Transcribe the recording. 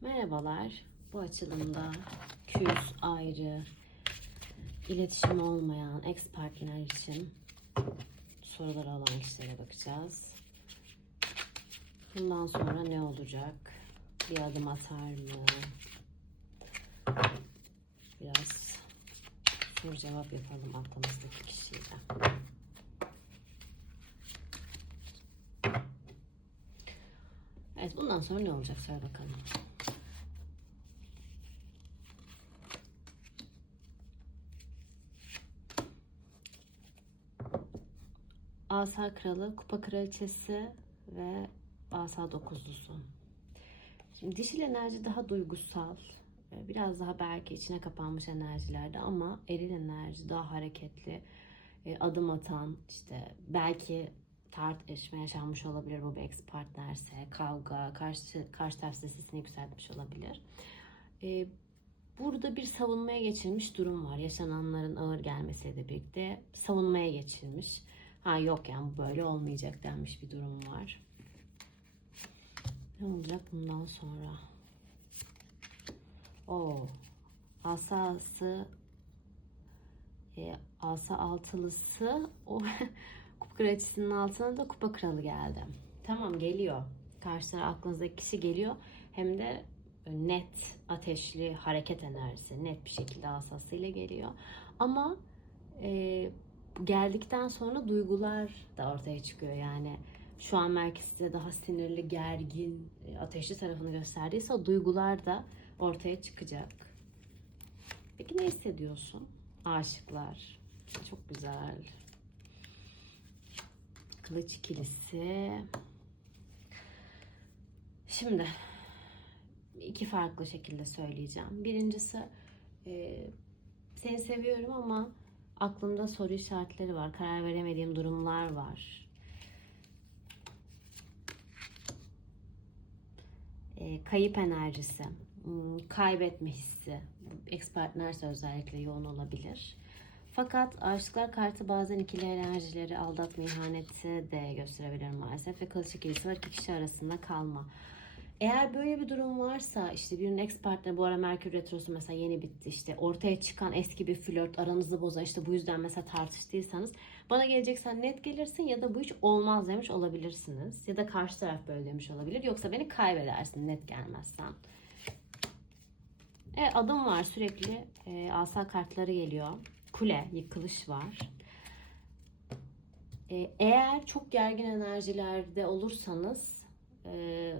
Merhabalar. Bu açılımda küs ayrı, iletişim olmayan ex partner için soruları olan kişilere bakacağız. Bundan sonra ne olacak? Bir adım atar mı? Biraz soru cevap yapalım aklımızdaki kişiyle. Evet bundan sonra ne olacak söyle bakalım. Asa Kralı, Kupa Kraliçesi ve Asa Dokuzlusu. Şimdi dişil enerji daha duygusal, e, biraz daha belki içine kapanmış enerjilerde ama eril enerji daha hareketli, e, adım atan, işte belki tartışma yaşanmış olabilir bu bir ex partnerse, kavga, karşı, karşı taraf sesini yükseltmiş olabilir. E, Burada bir savunmaya geçilmiş durum var. Yaşananların ağır gelmesiyle birlikte savunmaya geçilmiş. Ha yok yani böyle olmayacak denmiş bir durum var. Ne olacak bundan sonra? O asası e, asa altılısı o kupa kraliçesinin altına da kupa kralı geldi. Tamam geliyor. Karşı taraf aklınızdaki kişi geliyor. Hem de net ateşli hareket enerjisi net bir şekilde asasıyla geliyor. Ama e, geldikten sonra duygular da ortaya çıkıyor yani. Şu an merkez size daha sinirli, gergin, e, ateşli tarafını gösterdiyse o duygular da ortaya çıkacak. Peki ne hissediyorsun? Aşıklar. Çok güzel. Kılıç ikilisi. Şimdi iki farklı şekilde söyleyeceğim. Birincisi e, seni seviyorum ama aklımda soru işaretleri var. Karar veremediğim durumlar var. E, kayıp enerjisi, hmm, kaybetme hissi. Ex partnerse özellikle yoğun olabilir. Fakat aşıklar kartı bazen ikili enerjileri, aldatma, ihaneti de gösterebilir maalesef. Ve kılıç ikilisi var iki kişi arasında kalma. Eğer böyle bir durum varsa işte birinin ex partner bu ara Merkür Retrosu mesela yeni bitti işte ortaya çıkan eski bir flört aranızı bozan işte bu yüzden mesela tartıştıysanız bana geleceksen net gelirsin ya da bu hiç olmaz demiş olabilirsiniz. Ya da karşı taraf böyle demiş olabilir yoksa beni kaybedersin net gelmezsen. Evet adım var sürekli e, asa kartları geliyor. Kule, yıkılış var. E, eğer çok gergin enerjilerde olursanız e,